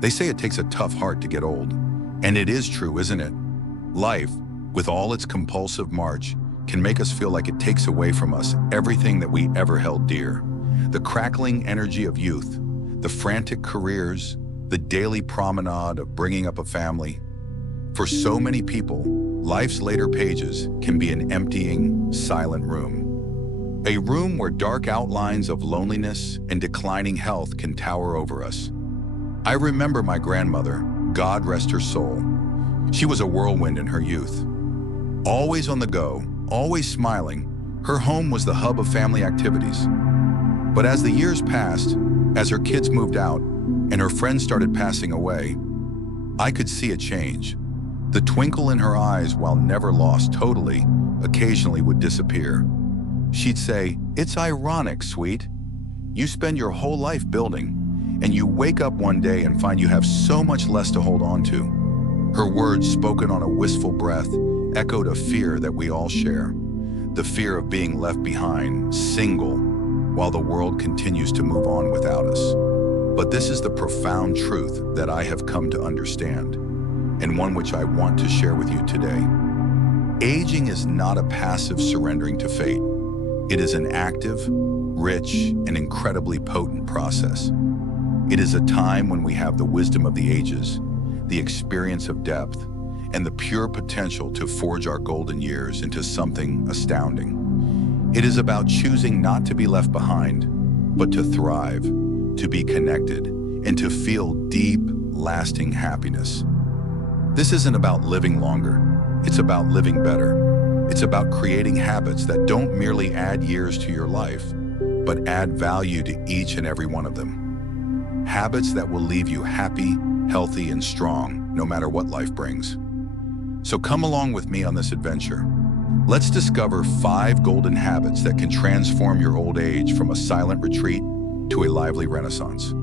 They say it takes a tough heart to get old. And it is true, isn't it? Life, with all its compulsive march, can make us feel like it takes away from us everything that we ever held dear. The crackling energy of youth, the frantic careers, the daily promenade of bringing up a family. For so many people, life's later pages can be an emptying, silent room. A room where dark outlines of loneliness and declining health can tower over us. I remember my grandmother, God rest her soul. She was a whirlwind in her youth. Always on the go, always smiling, her home was the hub of family activities. But as the years passed, as her kids moved out and her friends started passing away, I could see a change. The twinkle in her eyes, while never lost totally, occasionally would disappear. She'd say, "It's ironic, sweet. You spend your whole life building, and you wake up one day and find you have so much less to hold on to." Her words, spoken on a wistful breath, echoed a fear that we all share. The fear of being left behind, single, while the world continues to move on without us. But this is the profound truth that I have come to understand, and one which I want to share with you today. Aging is not a passive surrendering to fate. It is an active, rich, and incredibly potent process. It is a time when we have the wisdom of the ages, the experience of depth, and the pure potential to forge our golden years into something astounding. It is about choosing not to be left behind, but to thrive, to be connected, and to feel deep, lasting happiness. This isn't about living longer. It's about living better. It's about creating habits that don't merely add years to your life, but add value to each and every one of them. Habits that will leave you happy, healthy, and strong, no matter what life brings. So come along with me on this adventure. Let's discover 5 golden habits that can transform your old age from a silent retreat to a lively renaissance.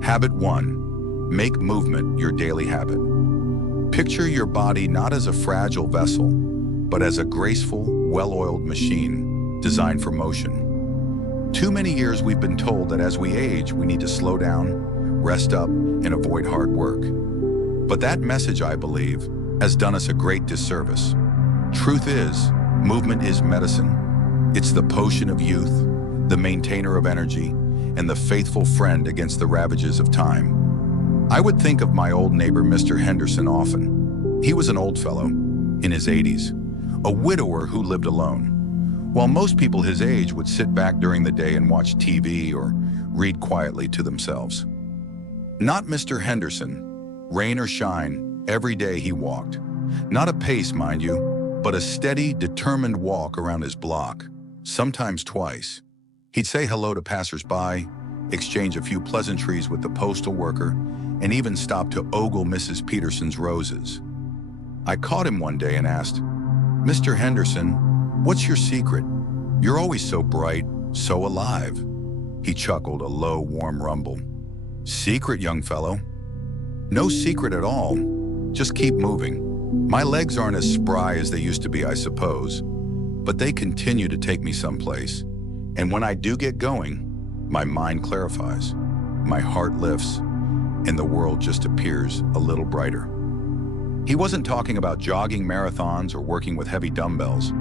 Habit 1, make movement your daily habit. Picture your body not as a fragile vessel, but as a graceful, well-oiled machine designed for motion. Too many years we've been told that as we age, we need to slow down, rest up, and avoid hard work. But that message, I believe, has done us a great disservice. Truth is, movement is medicine. It's the potion of youth, the maintainer of energy, and the faithful friend against the ravages of time. I would think of my old neighbor, Mr. Henderson, often. He was an old fellow, in his 80s, a widower who lived alone. While most people his age would sit back during the day and watch TV or read quietly to themselves. Not Mr. Henderson. Rain or shine, every day he walked. Not a pace, mind you, but a steady, determined walk around his block, sometimes twice. He'd say hello to passers-by, exchange a few pleasantries with the postal worker, and even stop to ogle Mrs. Peterson's roses. I caught him one day and asked, "Mr. Henderson, what's your secret? You're always so bright, so alive." He chuckled, a low, warm rumble. "Secret, young fellow? No secret at all. Just keep moving. My legs aren't as spry as they used to be, I suppose, but they continue to take me someplace. And when I do get going, my mind clarifies, my heart lifts, and the world just appears a little brighter." He wasn't talking about jogging marathons or working with heavy dumbbells.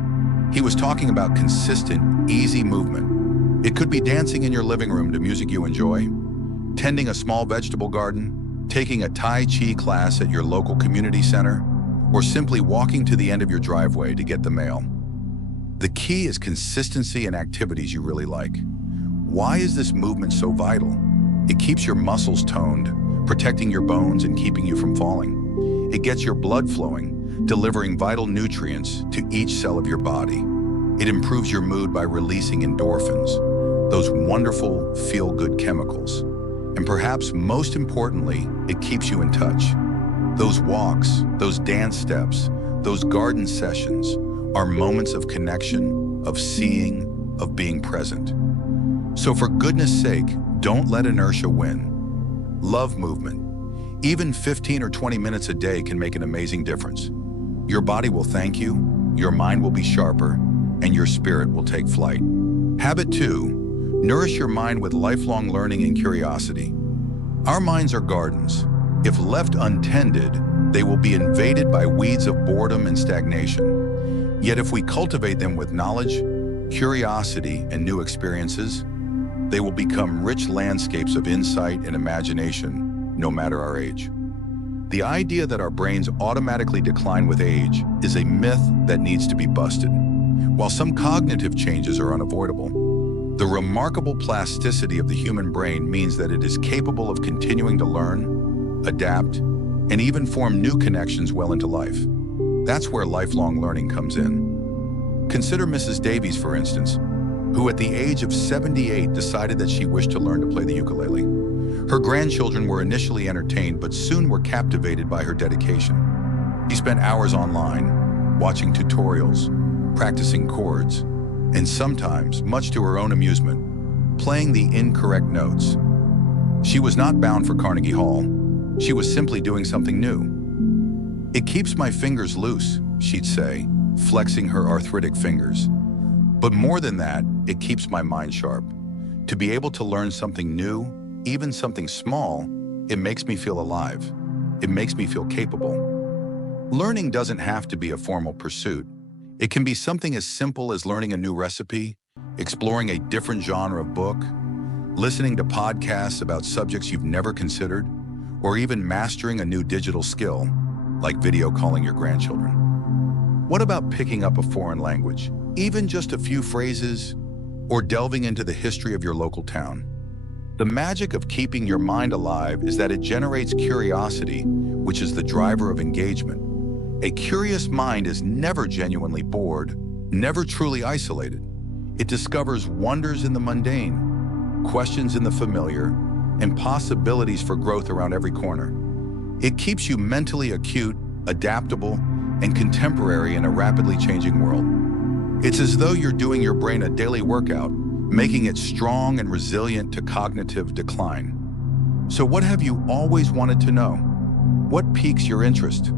He was talking about consistent, easy movement. It could be dancing in your living room to music you enjoy, tending a small vegetable garden, taking a Tai Chi class at your local community center, or simply walking to the end of your driveway to get the mail. The key is consistency and activities you really like. Why is this movement so vital? It keeps your muscles toned, protecting your bones and keeping you from falling. It gets your blood flowing, delivering vital nutrients to each cell of your body. It improves your mood by releasing endorphins, those wonderful feel-good chemicals. And perhaps most importantly, it keeps you in touch. Those walks, those dance steps, those garden sessions are moments of connection, of seeing, of being present. So for goodness sake, don't let inertia win. Love movement. Even 15 or 20 minutes a day can make an amazing difference. Your body will thank you, your mind will be sharper, and your spirit will take flight. Habit 2. Nourish your mind with lifelong learning and curiosity. Our minds are gardens. If left untended, they will be invaded by weeds of boredom and stagnation. Yet if we cultivate them with knowledge, curiosity, and new experiences, they will become rich landscapes of insight and imagination, no matter our age. The idea that our brains automatically decline with age is a myth that needs to be busted. While some cognitive changes are unavoidable, the remarkable plasticity of the human brain means that it is capable of continuing to learn, adapt, and even form new connections well into life. That's where lifelong learning comes in. Consider Mrs. Davies, for instance, who at the age of 78 decided that she wished to learn to play the ukulele. Her grandchildren were initially entertained, but soon were captivated by her dedication. She spent hours online, watching tutorials, practicing chords, and sometimes, much to her own amusement, playing the incorrect notes. She was not bound for Carnegie Hall. She was simply doing something new. "It keeps my fingers loose," she'd say, flexing her arthritic fingers. "But more than that, it keeps my mind sharp. To be able to learn something new, even something small, it makes me feel alive. It makes me feel capable." Learning doesn't have to be a formal pursuit. It can be something as simple as learning a new recipe, exploring a different genre of book, listening to podcasts about subjects you've never considered, or even mastering a new digital skill, like video calling your grandchildren. What about picking up a foreign language, even just a few phrases, or delving into the history of your local town? The magic of keeping your mind alive is that it generates curiosity, which is the driver of engagement. A curious mind is never genuinely bored, never truly isolated. It discovers wonders in the mundane, questions in the familiar, and possibilities for growth around every corner. It keeps you mentally acute, adaptable, and contemporary in a rapidly changing world. It's as though you're doing your brain a daily workout, making it strong and resilient to cognitive decline. So what have you always wanted to know? What piques your interest?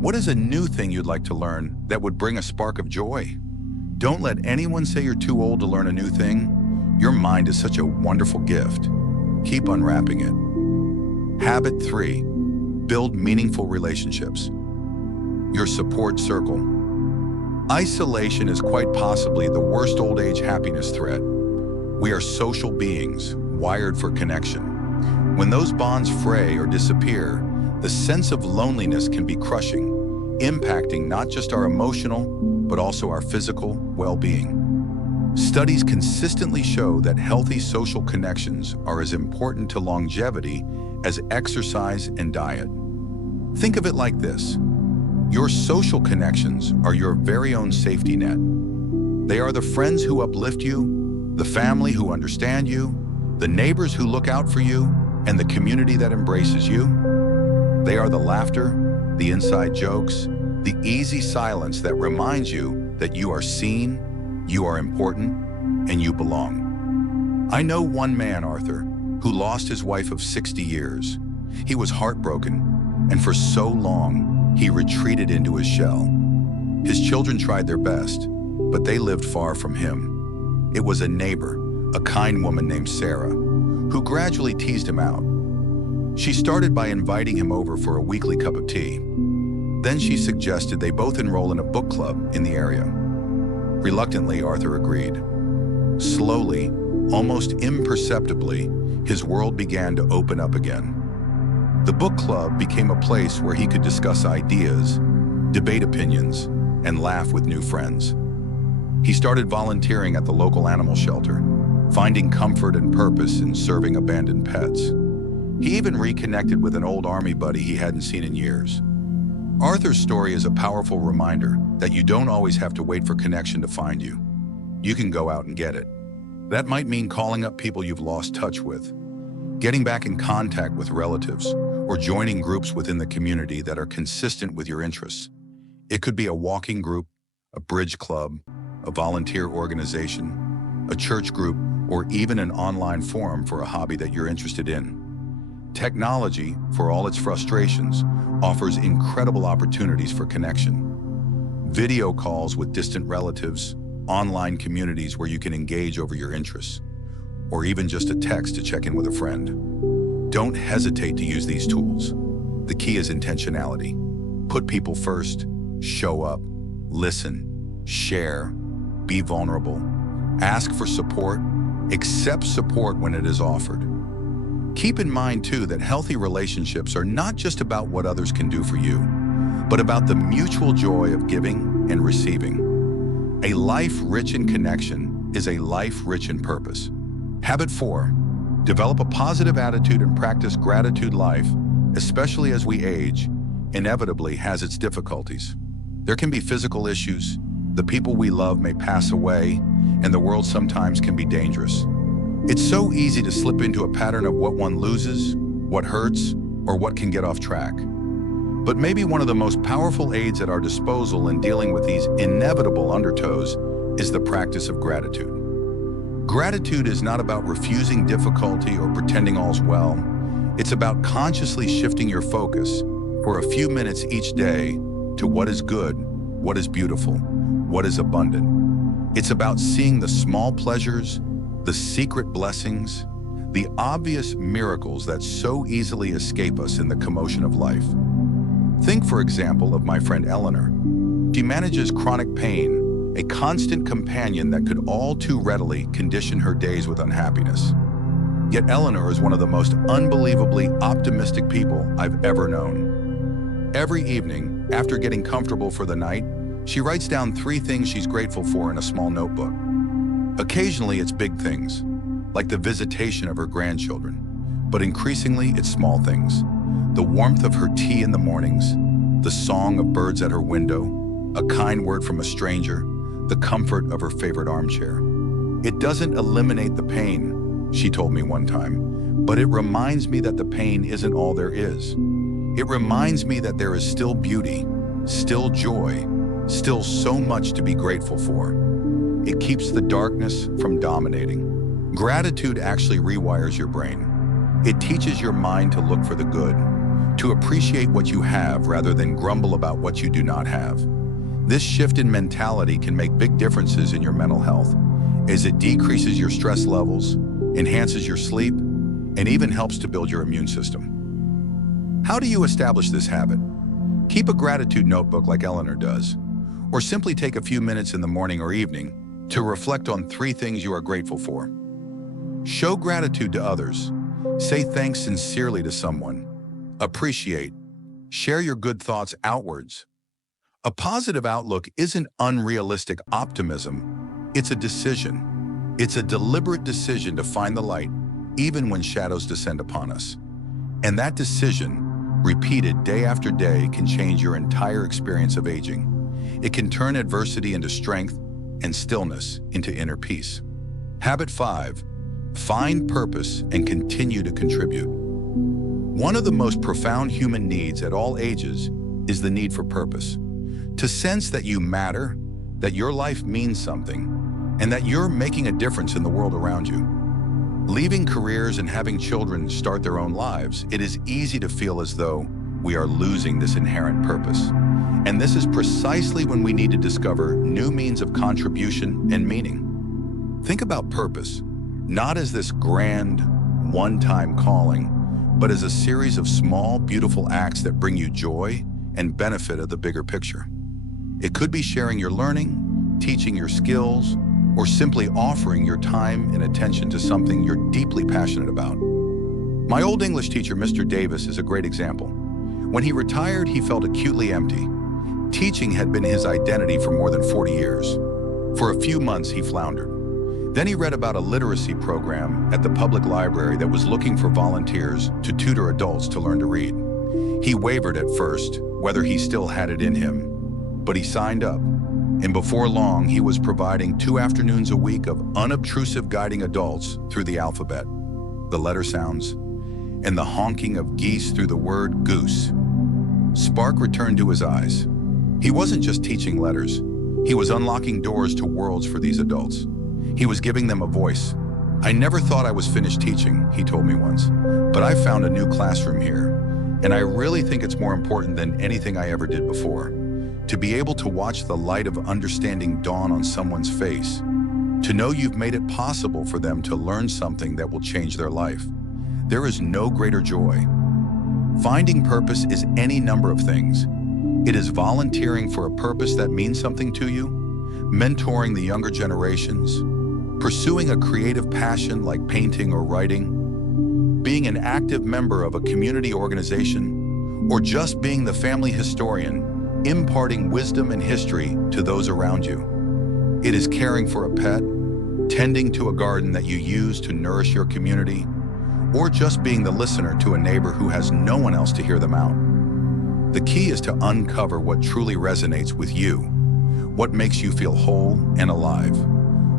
What is a new thing you'd like to learn that would bring a spark of joy? Don't let anyone say you're too old to learn a new thing. Your mind is such a wonderful gift. Keep unwrapping it. Habit 3, build meaningful relationships. Your support circle. Isolation is quite possibly the worst old age happiness threat. We are social beings, wired for connection. When those bonds fray or disappear, the sense of loneliness can be crushing, impacting not just our emotional, but also our physical well-being. Studies consistently show that healthy social connections are as important to longevity as exercise and diet. Think of it like this. Your social connections are your very own safety net. They are the friends who uplift you, the family who understand you, the neighbors who look out for you, and the community that embraces you. They are the laughter, the inside jokes, the easy silence that reminds you that you are seen, you are important, and you belong. I know one man, Arthur, who lost his wife of 60 years. He was heartbroken, and for so long, he retreated into his shell. His children tried their best, but they lived far from him. It was a neighbor, a kind woman named Sarah, who gradually teased him out. She started by inviting him over for a weekly cup of tea. Then she suggested they both enroll in a book club in the area. Reluctantly, Arthur agreed. Slowly, almost imperceptibly, his world began to open up again. The book club became a place where he could discuss ideas, debate opinions, and laugh with new friends. He started volunteering at the local animal shelter, finding comfort and purpose in serving abandoned pets. He even reconnected with an old army buddy he hadn't seen in years. Arthur's story is a powerful reminder that you don't always have to wait for connection to find you. You can go out and get it. That might mean calling up people you've lost touch with, getting back in contact with relatives, or joining groups within the community that are consistent with your interests. It could be a walking group, a bridge club, a volunteer organization, a church group, or even an online forum for a hobby that you're interested in. Technology, for all its frustrations, offers incredible opportunities for connection. Video calls with distant relatives, online communities where you can engage over your interests, or even just a text to check in with a friend. Don't hesitate to use these tools. The key is intentionality. Put people first, show up, listen, share, be vulnerable, ask for support, accept support when it is offered. Keep in mind, too, that healthy relationships are not just about what others can do for you, but about the mutual joy of giving and receiving. A life rich in connection is a life rich in purpose. Habit 4, develop a positive attitude and practice gratitude. Life, especially as we age, inevitably has its difficulties. There can be physical issues, the people we love may pass away, and the world sometimes can be dangerous. It's so easy to slip into a pattern of what one loses, what hurts, or what can get off track. But maybe one of the most powerful aids at our disposal in dealing with these inevitable undertows is the practice of gratitude. Gratitude is not about refusing difficulty or pretending all's well. It's about consciously shifting your focus for a few minutes each day to what is good, what is beautiful, what is abundant. It's about seeing the small pleasures, the secret blessings, the obvious miracles that so easily escape us in the commotion of life. Think, for example, of my friend Eleanor. She manages chronic pain, a constant companion that could all too readily condition her days with unhappiness. Yet Eleanor is one of the most unbelievably optimistic people I've ever known. Every evening, after getting comfortable for the night, she writes down 3 things she's grateful for in a small notebook. Occasionally, it's big things, like the visitation of her grandchildren, but increasingly, it's small things. The warmth of her tea in the mornings, the song of birds at her window, a kind word from a stranger, the comfort of her favorite armchair. It doesn't eliminate the pain, she told me one time, but it reminds me that the pain isn't all there is. It reminds me that there is still beauty, still joy, still so much to be grateful for. It keeps the darkness from dominating. Gratitude actually rewires your brain. It teaches your mind to look for the good, to appreciate what you have rather than grumble about what you do not have. This shift in mentality can make big differences in your mental health, as it decreases your stress levels, enhances your sleep, and even helps to build your immune system. How do you establish this habit? Keep a gratitude notebook like Eleanor does, or simply take a few minutes in the morning or evening to reflect on 3 things you are grateful for. Show gratitude to others. Say thanks sincerely to someone. Appreciate. Share your good thoughts outwards. A positive outlook isn't unrealistic optimism. It's a decision. It's a deliberate decision to find the light, even when shadows descend upon us. And that decision, repeated day after day, can change your entire experience of aging. It can turn adversity into strength and stillness into inner peace. Habit 5, find purpose and continue to contribute. One of the most profound human needs at all ages is the need for purpose. To sense that you matter, that your life means something, and that you're making a difference in the world around you. Leaving careers and having children start their own lives, it is easy to feel as though we are losing this inherent purpose. And this is precisely when we need to discover new means of contribution and meaning. Think about purpose, not as this grand, one-time calling, but as a series of small, beautiful acts that bring you joy and benefit of the bigger picture. It could be sharing your learning, teaching your skills, or simply offering your time and attention to something you're deeply passionate about. My old English teacher, Mr. Davis, is a great example. When he retired, he felt acutely empty. Teaching had been his identity for more than 40 years. For a few months, he floundered. Then he read about a literacy program at the public library that was looking for volunteers to tutor adults to learn to read. He wavered at first, whether he still had it in him, but he signed up. And before long, he was providing 2 afternoons a week of unobtrusive guiding adults through the alphabet, the letter sounds, and the honking of geese through the word goose. Spark returned to his eyes. He wasn't just teaching letters. He was unlocking doors to worlds for these adults. He was giving them a voice. I never thought I was finished teaching, he told me once, but I found a new classroom here, and I really think it's more important than anything I ever did before. To be able to watch the light of understanding dawn on someone's face, to know you've made it possible for them to learn something that will change their life. There is no greater joy. Finding purpose is any number of things. It is volunteering for a purpose that means something to you, mentoring the younger generations, pursuing a creative passion like painting or writing, being an active member of a community organization, or just being the family historian, imparting wisdom and history to those around you. It is caring for a pet, tending to a garden that you use to nourish your community, or just being the listener to a neighbor who has no one else to hear them out. The key is to uncover what truly resonates with you, what makes you feel whole and alive.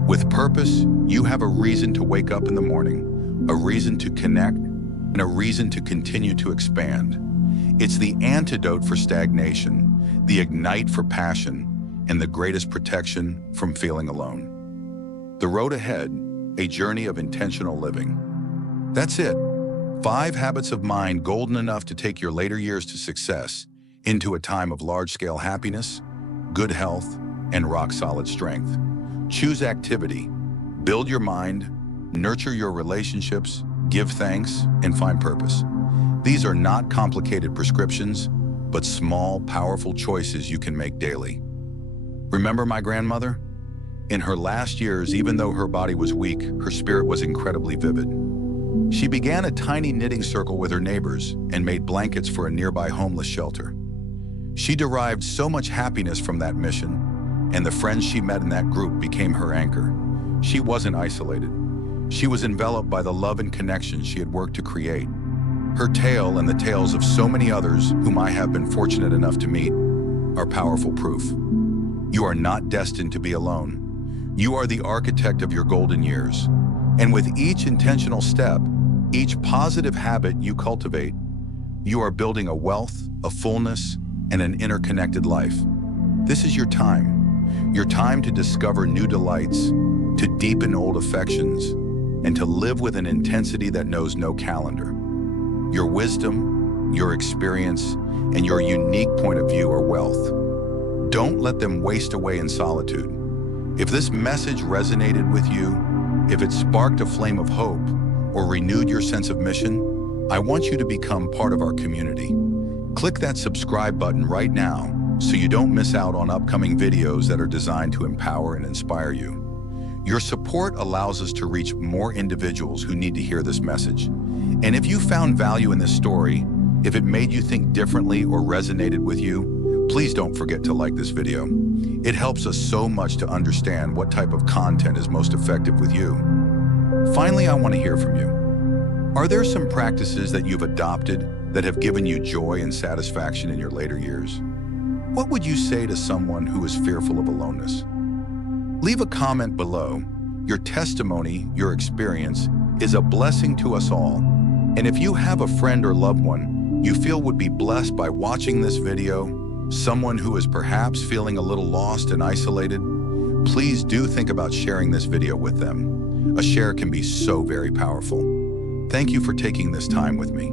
With purpose, you have a reason to wake up in the morning, a reason to connect, and a reason to continue to expand. It's the antidote for stagnation, the ignite for passion, and the greatest protection from feeling alone. The road ahead, a journey of intentional living. That's it. 5 habits of mind golden enough to take your later years to success into a time of large-scale happiness, good health, and rock-solid strength. Choose activity, build your mind, nurture your relationships, give thanks, and find purpose. These are not complicated prescriptions, but small, powerful choices you can make daily. Remember my grandmother? In her last years, even though her body was weak, her spirit was incredibly vivid. She began a tiny knitting circle with her neighbors and made blankets for a nearby homeless shelter. She derived so much happiness from that mission, and the friends she met in that group became her anchor. She wasn't isolated. She was enveloped by the love and connection she had worked to create. Her tale and the tales of so many others whom I have been fortunate enough to meet are powerful proof. You are not destined to be alone. You are the architect of your golden years. And with each intentional step, each positive habit you cultivate, you are building a wealth, a fullness, and an interconnected life. This is your time to discover new delights, to deepen old affections, and to live with an intensity that knows no calendar. Your wisdom, your experience, and your unique point of view are wealth. Don't let them waste away in solitude. If this message resonated with you, if it sparked a flame of hope or renewed your sense of mission, I want you to become part of our community. Click that subscribe button right now so you don't miss out on upcoming videos that are designed to empower and inspire you. Your support allows us to reach more individuals who need to hear this message. And if you found value in this story, if it made you think differently or resonated with you, please don't forget to like this video. It helps us so much to understand what type of content is most effective with you. Finally, I want to hear from you. Are there some practices that you've adopted that have given you joy and satisfaction in your later years? What would you say to someone who is fearful of aloneness? Leave a comment below. Your testimony, your experience, is a blessing to us all. And if you have a friend or loved one you feel would be blessed by watching this video, someone who is perhaps feeling a little lost and isolated, please do think about sharing this video with them. A share can be so very powerful. Thank you for taking this time with me.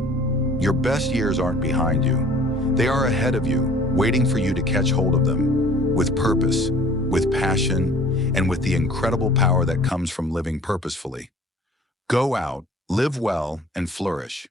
Your best years aren't behind you. They are ahead of you, waiting for you to catch hold of them, with purpose, with passion, and with the incredible power that comes from living purposefully. Go out, live well, and flourish.